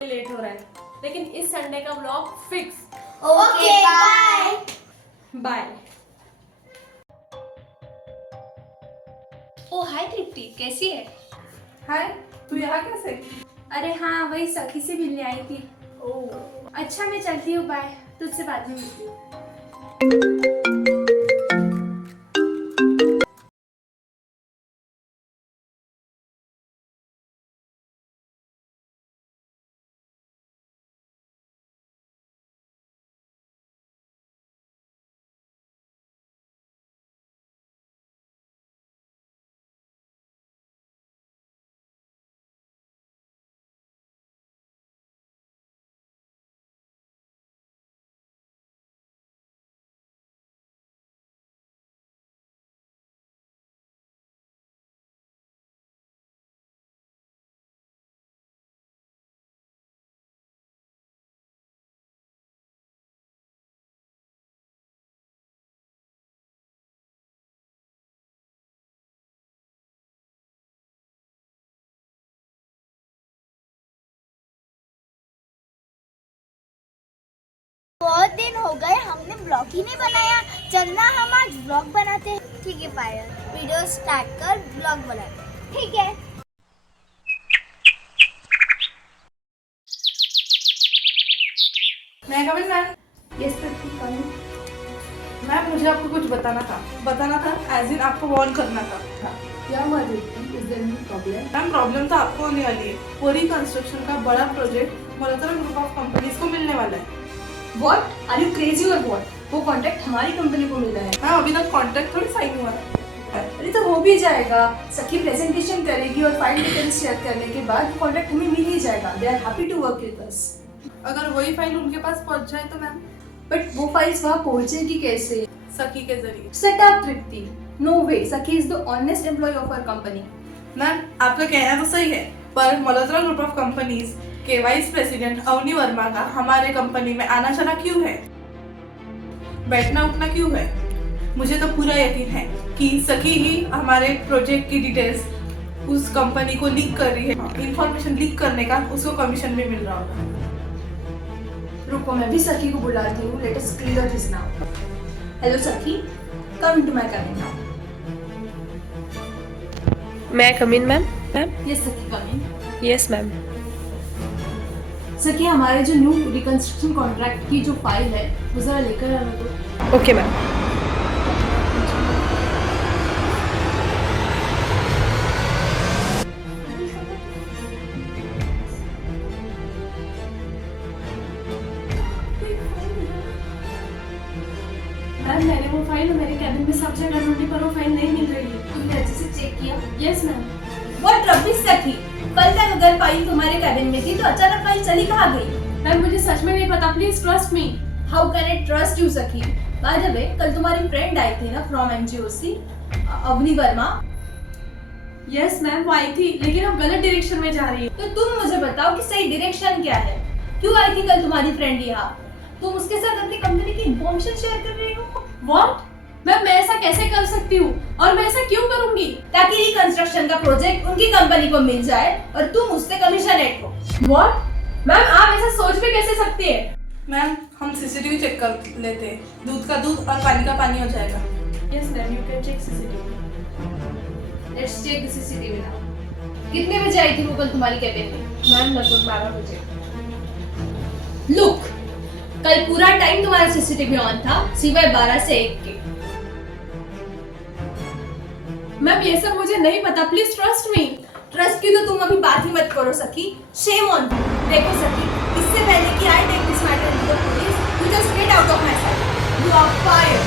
Late हो रहा है, लेकिन इस संडे का vlog fix. Okay bye bye. Oh hi Tripti, कैसी है? हाय, तू यहाँ कैसे? अरे हाँ, वही सखी से मिलने आई थी। ओह, अच्छा मैं चलती हूँ, बाय। तुझसे बाद में मिलती हूँ। बहुत दिन हो गए हमने ब्लॉग ही नहीं बनाया। चलना हम आज ब्लॉग बनाते हैं। ठीक है पायल, वीडियो स्टार्ट कर, ब्लॉग बनाते हैं। ठीक है। मैं कमिंग मैम। यस तृप्ति, कौन? मैम मुझे आपको कुछ बताना था एज इन आपको वार्न करना था। क्या हुआ Tripti? Is there any problem? Ma'am problem तो आपको होने वाली है। पूरी कंस्ट्रक्शन का बड़ा project Malhotra group of companies को मिलने वाला है। व्हाट? आर यू क्रेजी और व्हाट? वो कॉन्ट्रैक्ट हमारी कंपनी को मिला है। मैम अभी तक कॉन्ट्रैक्ट थोड़ी साइन हुआ है। अरे तो हो भी जाएगा। सखी प्रेजेंटेशन करेगी और फाइल डिटेल्स शेयर करने के बाद कॉन्ट्रैक्ट हमें मिल ही जाएगा। They are happy to work with us. अगर वही फाइल उनके पास पहुंच जाए तो मैम? बट वो फाइल्स वहाँ पहुंचेगी कैसे? सखी के जरिए। Shut up, Tripti. No way. Sakhi is the honest employee of our company. Ma'am आपका कहना तो सही है, पर मल्होत्रा ग्रुप ऑफ कंपनीज के वाइस प्रेसिडेंट अवनी वर्मा का हमारे कंपनी में आना जाना क्यों है, बैठना उठना क्यों है? मुझे तो पूरा यकीन है कि सखी ही हमारे प्रोजेक्ट की डिटेल्स उस कंपनी को लीक कर रही है। इंफॉर्मेशन लीक करने का उसको कमीशन भी मिल रहा होगा। रुको, मैं भी सखी को बुलाती हूँ। Let us clear this now. Hello, Sakhi. Come into my cabin now. मैं come in ma'am? Ma'am Yes, Sakhi, come in. Yes ma'am. Sakhi, हमारे जो न्यू रिकंस्ट्रक्शन कॉन्ट्रैक्ट की जो फाइल है वो जरा लेकर आना तो। Okay ma'am. मैम मैंने वो फाइल मेरे कैबिन में सब जगह ढूंढी पर वो फाइल नहीं मिल रही है। तुमने अच्छे से चेक किया? Yes ma'am. What rubbish, सखी? कल तक अगर फाइल तुम्हारे कैबिन में थी तो अचानक फाइल चली कहाँ गई? मैम मुझे सच में नहीं पता, please trust me. How can I trust you, सखी? By the way, कल तुम्हारी फ्रेंड आई थी ना from NGOC, Avni Verma. Yes ma'am वो आई थी, लेकिन अब गलत डायरेक्शन में जा रही है। तो तुम मुझे बताओ कि सही डायरेक्शन क्या है? क्यों आई थी कल तुम्हारी फ्रेंड यहाँ? तुम उसके साथ अपनी कंपनी की इन्फॉर्मेशन शेयर कर रही हो? व्हाट? मैम मैं ऐसा कैसे कर सकती हूँ और मैं ऐसा क्यों करूंगी? ताकि रिकंस्ट्रक्शन का प्रोजेक्ट उनकी कंपनी को मिल जाए और तुम उससे कमीशन ऐड करो। व्हाट? मैम आप ऐसा सोच भी कैसे सकती है? मैम हम सीसीटीवी चेक कर लेते हैं, दूध का दूध और पानी का पानी हो जाएगा। Yes ma'am you can check CCTV. Let's check the CCTV now. कितने बजे आई थी वो कल तुम्हारी कैबिन में? मैम लगभग 12 बजे। लुक, कल पूरा टाइम तुम्हारा सीसीटीवी ऑन था सिवाय 12 से 1 के। मैम ये सब मुझे नहीं पता, प्लीज ट्रस्ट मी। ट्रस्ट की तो तुम अभी बात ही मत करो सखी। Shame on you. देखो सखी, इससे पहले कि I take this matter to the police, you just get out of my sight. You are fired.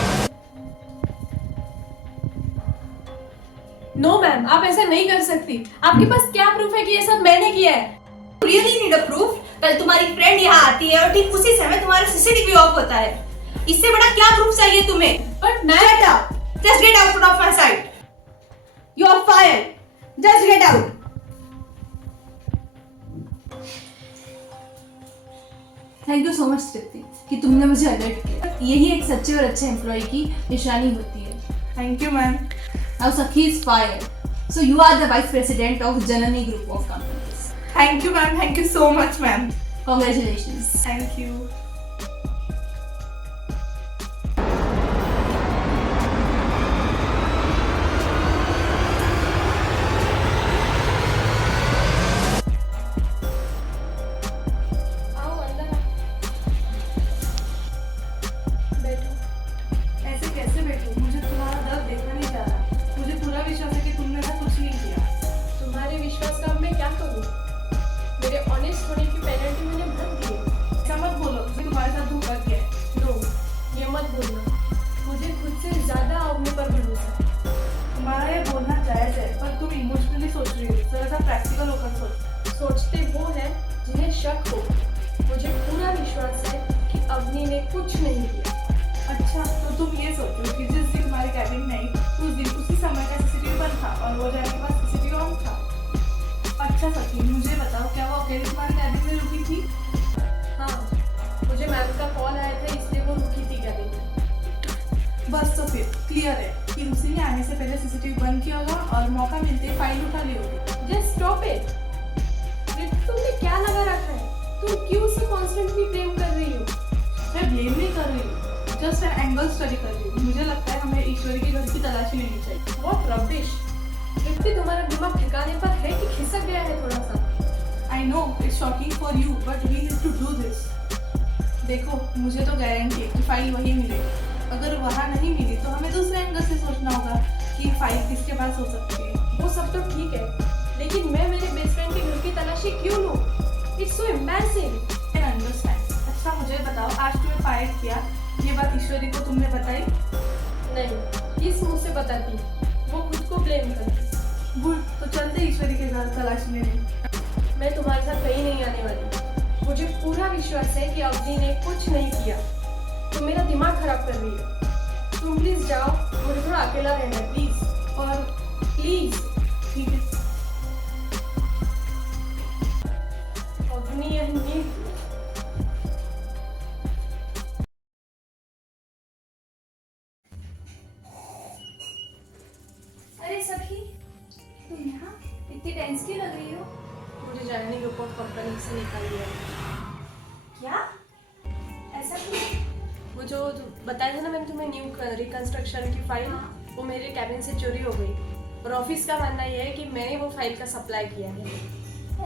No ma'am आप ऐसा नहीं कर सकती। आपके पास क्या प्रूफ है कि ये सब मैंने किया है? Really need a proof? कल तुम्हारी फ्रेंड यहाँ आती है और ठीक उसी समय तुम्हारा सीसीटीवी ऑफ होता है। इससे बड़ा क्या प्रूफ चाहिए तुम्हें? बट मैं Shut up. Just get out of my sight. You are fired. Just get out. Thank you so much Tripti कि तुमने मुझे अलर्ट किया। यही एक सच्चे और अच्छे एम्प्लॉय की निशानी होती है। Thank you ma'am. Now Sakhi is fired. So you are the vice president of Janani Group of Companies. Thank you ma'am, thank you so much ma'am. Congratulations. Thank you. आओ अंदर आओ। बैठो। ऐसे कैसे बैठो? मुझे तुम्हारा दर्द देखना नहीं चाह रहा। मुझे पूरा विश्वास है कि तुमने ऐसा कुछ नहीं किया। तुम्हारे विश्वास का अब मैं क्या करूं? मेरे ऑनेस्ट होने की पेनल्टी मैंने भर दी है। ऐसा मत बोलो, मुझे तुम्हारे साथ धोखा किया है। नो, ये मत बोलना। मुझे खुद से ज्यादा अवनी पर भरोसा है। तुम्हारा ये बोलना जायज है, पर तुम इमोशनली सोच रही हो। जरा सा प्रैक्टिकल होकर सोच। सोचते वो है जिन्हें शक हो। मुझे पूरा विश्वास है कि अवनी ने कुछ नहीं किया। अच्छा, तो तुम ये सोचो कि जिस दिन हमारे कैबिन में आई, उस दिन उसी समय का सीसीटीवी बंद था और वो जाने के बाद सीसीटीवी ऑन था। अच्छा सखी, मुझे बताओ, क्या वो अकेले तुम्हारे कैबिन में रुकी थी? हाँ, मुझे मैम का कॉल आया था, इसलिए वो रुकी थी कैबिन में। बस तो फिर क्लियर है कि उसी ने आने से पहले सीसीटीवी बंद किया होगा और मौका मिलते ही फाइल उठा ली होगी। Just stop it. तुमने क्या लगा रखा है? तुम क्यों उसे कॉन्स्टेंटली ब्लेम कर रही हो? मैं ब्लेम नहीं कर रही हूँ, जस्ट एंगल स्टडी कर रही हूँ। मुझे लगता है हमें ईश्वरी के घर की तलाशी लेनी चाहिए। What rubbish! रिप्ती, तुम्हारा दिमाग ठिकाने पर है कि खिसक गया है थोड़ा सा? I know it's shocking for you, but we need to do this. देखो, मुझे तो गारंटी है कि फाइल वही मिलेगी। अगर वहाँ नहीं मिली तो हमें दूसरे एंगल से सोचना होगा कि फाइल किसके पास हो सकती है। वो सब तो ठीक है, लेकिन मैं मेरे बेस्ट फ्रेंड के घर की तलाशी क्यों लूं? It's so embarrassing. I understand. अच्छा, मुझे बताओ, आज तुम्हें फायर किया, ये बात ईश्वरी को तुमने बताई? नहीं, किस मुंह से बताती? वो खुद को ब्लेम करती। गुड, तो चलते ईश्वरी के घर तलाशी लेने। मैं तुम्हारे साथ कहीं नहीं आने वाली। मुझे पूरा विश्वास है कि अवनी ने कुछ नहीं किया। तुम मेरा दिमाग खराब कर रही हो। तुम प्लीज जाओ, मुझे थोड़ा अकेला रहना है प्लीज। और प्लीज। ठीक है। अवनी ये अरे सखी, तुम यहाँ इतनी टेंस क्यों लग रही हो? मुझे जानने ग्रुप ऑफ कंपनी से निकाल दिया। क्या? ऐसा क्यों? वो जो बताया था ना मैंने तुम्हें, न्यू रिकंस्ट्रक्शन की फाइल, वो मेरे कैबिन से चोरी हो गई और ऑफिस का मानना ये है कि मैंने वो फाइल का सप्लाई किया है।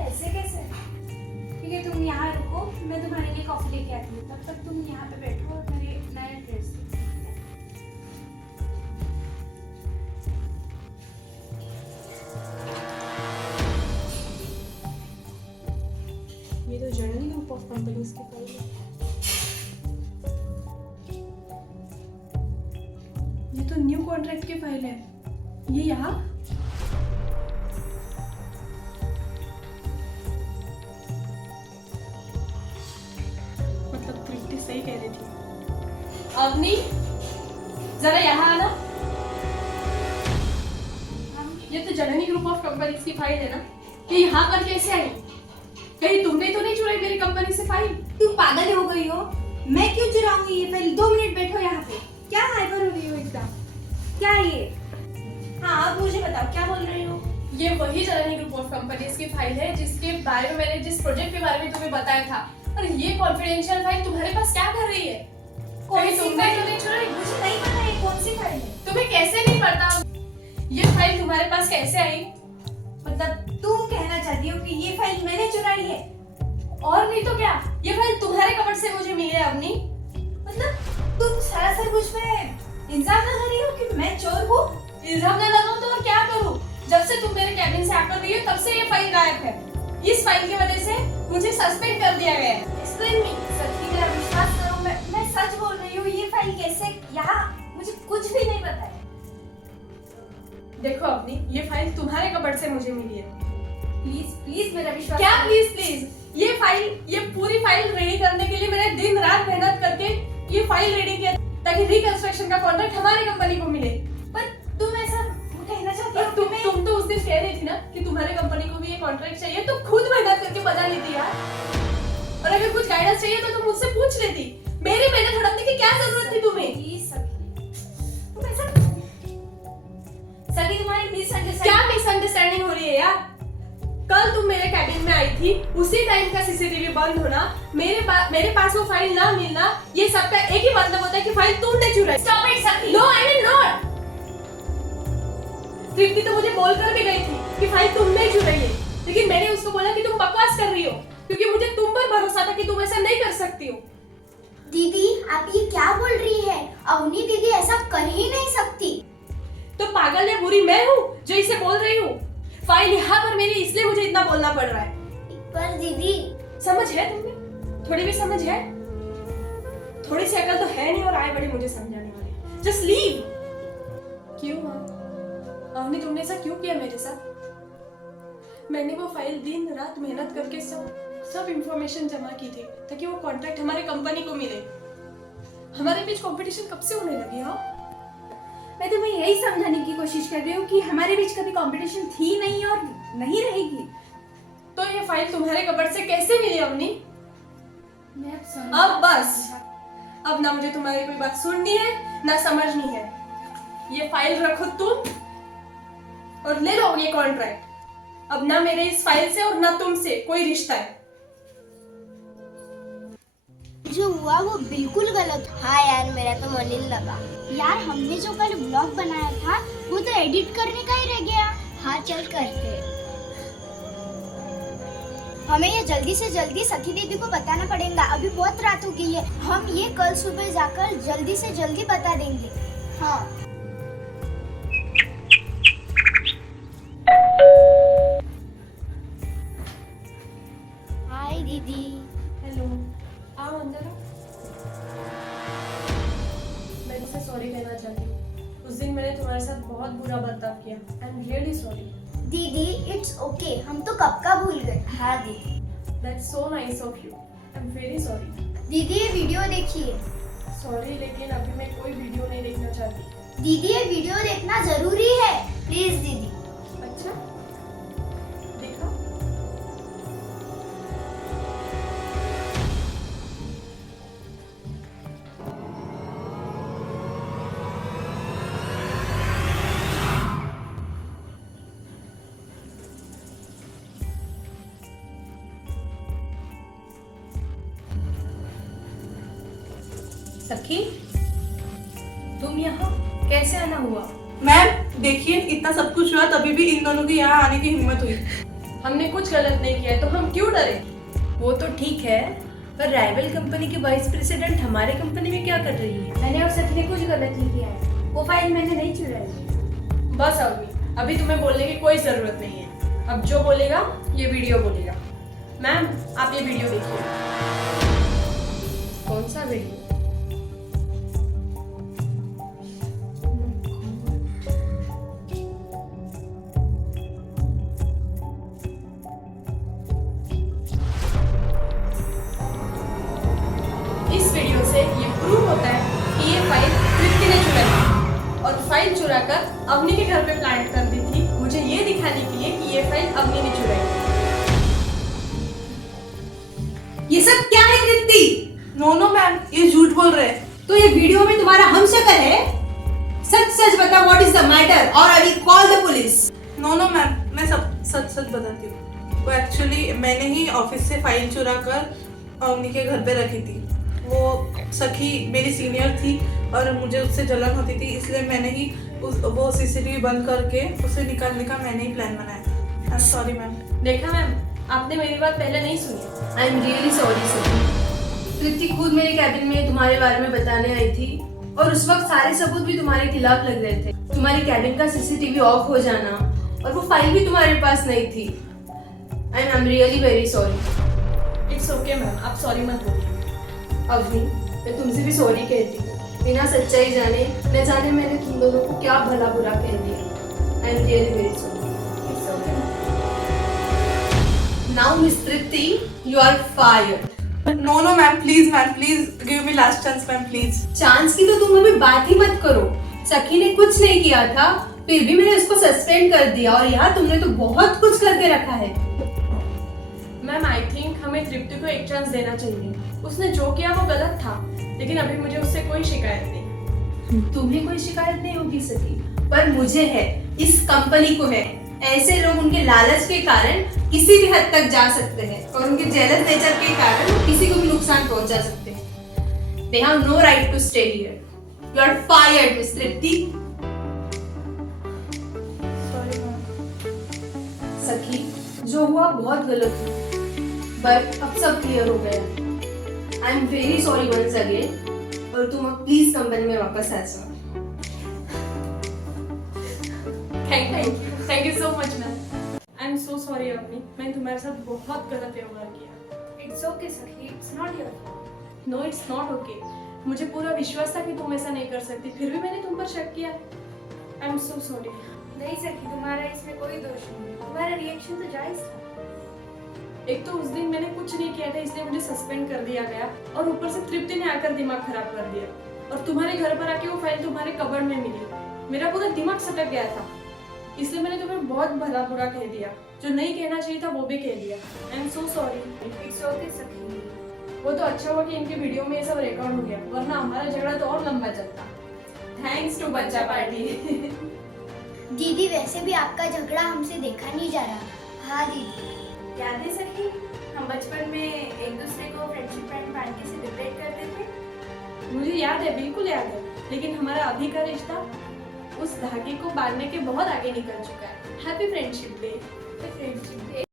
ऐसे कैसे? ठीक है, तुम यहाँ रुको, मैं तुम्हारे लिए कॉफी लेके आती हूँ। तब तक तुम यहाँ पे बैठो और मेरे नए ड्रेस। ये तो जर्नल ग्रुप ऑफ कंपनीज की फाइल है। ये तो न्यू कॉन्ट्रैक्ट की फाइल है। ये यहाँ मतलब तृप्ति सही कह रही थी। अवनी, जरा यहाँ आना। ये तो जननी ग्रुप ऑफ कंपनीज की फाइल है ना? ये यहाँ पर कैसे आई? कहीं तुमने तो नहीं चुराई मेरी कंपनी से फाइल? तुम पागल हो गई हो? मैं क्यों चुराऊंगी ये फाइल? 2 मिनट बैठो यहाँ पे। क्या हाइपर हो रही हो एकदम? क्या है ये? हाँ, अब मुझे बताओ, क्या बोल रही हो? ये वही जननी ग्रुप ऑफ कंपनीज की फाइल है जिसके बारे में मैंने जिस प्रोजेक्ट के बारे में तुम्हें बताया था। और ये कॉन्फिडेंशियल फाइल तुम्हारे पास क्या कर रही है? कहीं तुमने तो नहीं चुराई? मुझे नहीं पता ये कौन सी फाइल है। तुम्हें कैसे नहीं पता? ये फाइल तुम्हारे पास कैसे आई? मतलब तुम कहना चाहती हो कि ये फाइल मैंने चुराई है? और नहीं तो क्या, ये फाइल तुम्हारे कपड़ से मुझे मिली है अवनी। मतलब तुम सरासर मुझ पे इल्जाम लगा रही हो कि मैं चोर हूँ? इल्जाम न लगाऊं तो और क्या करूं? जब से तुम मेरे कैबिन से आकर रही हो तब से ये फाइल गायब है। इस फाइल की वजह से मुझे सस्पेंड कर दिया गया है। Explain me. सच्ची मेरा विश्वास करो, मैं सच बोल रही हूँ। ये फाइल कैसे यहाँ? मुझे कुछ भी नहीं पता है। देखो अवनी, ये फाइल तुम्हारे कपड़ से मुझे मिली है। प्लीज प्लीज मेरा विश्वास क्या करो। Please please? ये पूरी फाइल रेडी करने के लिए मैंने दिन रात मेहनत करके ये फाइल रेडी किया ताकि रिकंस्ट्रक्शन का कॉन्ट्रैक्ट हमारी कंपनी को मिले। पर तुम ऐसा कहना चाहती हो? तुम तो उस दिन कह रही थी ना कि तुम्हारे कंपनी को भी ये कॉन्ट्रैक्ट चाहिए, तो खुद मेहनत करके बना लेती यार। और अगर कुछ गाइडेंस चाहिए तो तुम मुझसे पूछ लेती। मेरी मेहनत हड़पने की क्या जरूरत थी तुम्हें? प्लीज सखी, तुम ऐसा सखी, तुम्हारी मिसअंडरस्टैंडिंग। क्या मिसअंडरस्टैंडिंग हो रही है यार? कल तुम मेरे कैबिन में आई थी उसी टाइम का सीसीटीवी बंद होना, मेरे पास वो फाइल ना मिलना, ये सबका एक ही मतलब होता है कि फाइल तुमने चुराई। Stop it, Sakhi. No I will not. Tripti तो मुझे बोलकर भी गई थी कि फाइल तुमने चुराई है, लेकिन मैंने उसको बोला कि तुम बकवास कर रही हो, क्योंकि मुझे तुम पर भरोसा था कि तुम ऐसा नहीं कर सकती हो। दीदी आप ये क्या बोल रही है? अवनी दीदी ऐसा कर ही नहीं सकती। तो पागल या बुरी मैं हूँ जो इसे बोल रही हूँ? फाइल यहाँ पर मेरी, इसलिए मुझे इतना बोलना पड़ रहा है। पर दीदी समझ है तुम्हें? थोड़ी भी समझ है? थोड़ी सी अकल तो है नहीं और आए बड़े मुझे समझाने वाले। Just leave. क्यों माँ? अवनी तुमने ऐसा क्यों किया मेरे साथ? मैंने वो फाइल दिन रात मेहनत करके सब इंफॉर्मेशन जमा की थी ताकि वो कॉन्ट्रैक्ट हमारे कंपनी को मिले। हमारे बीच कंपटीशन कब से होने लगी? हाँ, मैं तुम्हें यही समझाने की कोशिश कर रही हूँ कि हमारे बीच कभी कंपटीशन थी नहीं और नहीं रहेगी। तो ये फाइल तुम्हारे कबर्ड से कैसे मिली अवनी? मैं अब बस, अब ना मुझे तुम्हारी कोई बात सुननी है ना समझनी है। ये फाइल रखो तुम और ले लो ये कॉन्ट्रैक्ट। अब ना मेरे इस फाइल से और ना तुमसे कोई रिश्ता है। जो हुआ वो बिल्कुल गलत। हाँ यार मेरा तो मन ही लगा। यार हमने जो कल ब्लॉग बनाया था वो तो एडिट करने का ही रह गया। हाँ चल करते। हमें ये जल्दी से जल्दी सखी दीदी को बताना पड़ेगा। अभी बहुत रात हो गई है। हम ये कल सुबह जाकर जल्दी से जल्दी बता देंगे। हाँ हाय दीदी। हेलो, आओ अंदर आओ। मैं तुमसे सॉरी कहना चाहती हूँ। उस दिन मैंने तुम्हारे साथ बहुत बुरा बर्ताव किया। आई एम रियली सॉरी। दीदी इट्स ओके, हम तो कब का भूल गए। हाँ दीदी। That's so nice of you. I am very sorry. दीदी ये वीडियो देखिए। सॉरी, लेकिन अभी मैं कोई वीडियो नहीं देखना चाहती। दीदी ये वीडियो देखना जरूरी है, प्लीज दीदी। अच्छा, देखा? सखी, तुम यहाँ कैसे आना हुआ? मैम देखिए, इतना सब कुछ हुआ तभी भी इन दोनों की यहाँ आने की हिम्मत हुई। हमने कुछ गलत नहीं किया है तो हम क्यों डरे? वो तो ठीक है, पर राइवल कंपनी की वाइस प्रेसिडेंट हमारे कंपनी में क्या कर रही है? मैंने और सखी ने कुछ गलत नहीं किया है। वो फाइल मैंने नहीं चुराई। बस अभी तुम्हें बोलने की कोई जरूरत नहीं है। अब जो बोलेगा ये वीडियो बोलेगा। मैम आप ये वीडियो देखिए। कौन सा वीडियो? इस वीडियो से ये प्रूव होता है कि ये फाइल तृप्ति ने चुराई और फाइल चुराकर अवनी के घर पे प्लांट कर दी थी, मुझे ये दिखाने के लिए कि ये फाइल अवनी ने चुराई। ये सब क्या है तृप्ति? नो नो मैम, ये झूठ बोल रहे हैं। तो ये वीडियो में तुम्हारा हमशक्ल है? सच सच बता, व्हाट इज द मैटर और I will call the police. No no ma'am, मैं सब सच सच बताती हूँ। वो एक्चुअली मैंने ही ऑफिस से फाइल चुरा कर अवनी के घर पे रखी थी। वो सखी मेरी सीनियर थी और मुझे उससे जलन होती थी, इसलिए मैंने ही वो सीसीटीवी बंद करके उसे निकालने का मैंने ही प्लान बनाया। I am sorry ma'am. देखा मैम, आपने मेरी बात पहले नहीं सुनी। आई एम रियली सॉरी सखी। तृप्ति खुद मेरे कैबिन में तुम्हारे बारे में बताने आई थी और उस वक्त सारे सबूत भी तुम्हारे खिलाफ लग रहे थे। तुम्हारी कैबिन का सीसीटीवी ऑफ हो जाना और वो फाइल भी तुम्हारे पास नहीं थी। आई am really very sorry. It's okay ma'am, आप सॉरी मत बोलिए। अवनी, मैं तुमसे भी सॉरी कहती हूँ। बिना सच्चाई जाने न जाने मैंने तुम दोनों को क्या भला बुरा कह दिया। I am really very sorry. It's okay ma'am. Now miss Tripti, you are fired. No no ma'am, please give me last chance ma'am, please. Chance की तो तुम अभी बात ही मत करो। सखी ने कुछ नहीं किया था, फिर भी मैंने उसको सस्पेंड कर दिया और यहाँ तुमने तो बहुत कुछ करके रखा है। मैम आई थिंक हमें तृप्ति को एक चांस देना चाहिए। उसने जो किया वो गलत था, लेकिन अभी मुझे उससे कोई शिकायत नहीं। तुम्हें कोई शिकायत नहीं होगी सखी, पर मुझे है, इस कंपनी को है। ऐसे लोग उनके लालच के कारण किसी भी हद तक जा सकते हैं और उनके जेलस नेचर के कारण वो किसी को भी नुकसान पहुंचा सकते हैं। They have no right to stay here. You are fired, Miss Tripti. Sorry ma'am. सखी, जो हुआ बहुत गलत हुआ, बट अब सब क्लियर हो गया। I am very sorry once again और तुम अब प्लीज कंपनी में वापस आ जाओ। Thank you so much ma'am. I am so sorry Avni, मैंने तुम्हारे साथ बहुत गलत व्यवहार किया। It's okay Sakhi, it's not your fault. No it's not okay. मुझे पूरा विश्वास था कि तुम ऐसा नहीं कर सकती, फिर भी मैंने तुम पर शक किया। आई एम सो सॉरी। नहीं सखी, तुम्हारा इसमें कोई दोष नहीं है, तुम्हारा रिएक्शन तो जायज था। एक तो उस दिन मैंने कुछ नहीं किया था, इसलिए मुझे सस्पेंड कर दिया गया और ऊपर से तृप्ति ने आकर दिमाग खराब कर दिया और तुम्हारे घर पर आके वो फाइल तुम्हारे कबर्ड में मिली। मेरा पूरा दिमाग सटक गया था, इसलिए मैंने तुम्हें बहुत भला बुरा कह दिया। जो नहीं कहना चाहिए था वो भी कह दिया। I am so sorry. It's okay सखी। वो तो अच्छा हुआ कि इनके वीडियो में ये सब रिकॉर्ड हो गया, वरना हमारा झगड़ा तो और लंबा चलता। थैंक्स टू बच्चा पार्टी। दीदी वैसे भी आपका झगड़ा हमसे देखा नहीं जा रहा। हाँ दीदी। याद है सखी, हम बचपन में एक दूसरे को फ्रेंडशिप बैंड बांध के सेलिब्रेट करते थे। मुझे याद है, बिल्कुल याद है, लेकिन हमारा अभी का रिश्ता उस धागे को बांधने के बहुत आगे निकल चुका है। Happy friendship day. Friendship day